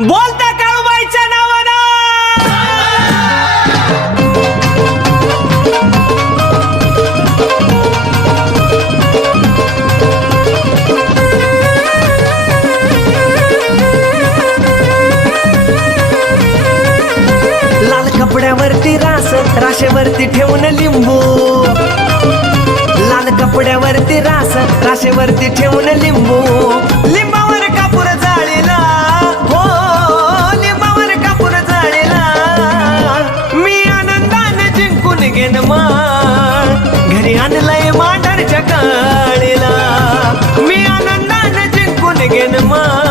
बोलता काळूबाईच्या नावानं. लाल कपड्यावरती रास राशेवरती ठेवून लिंबू. लाल कपड्यावरती रास राशेवरती ठेवून लिंबू. लागेन मान घरी आणलाय मांडर काळीला. मी आनंदाने जिंकून घेन मान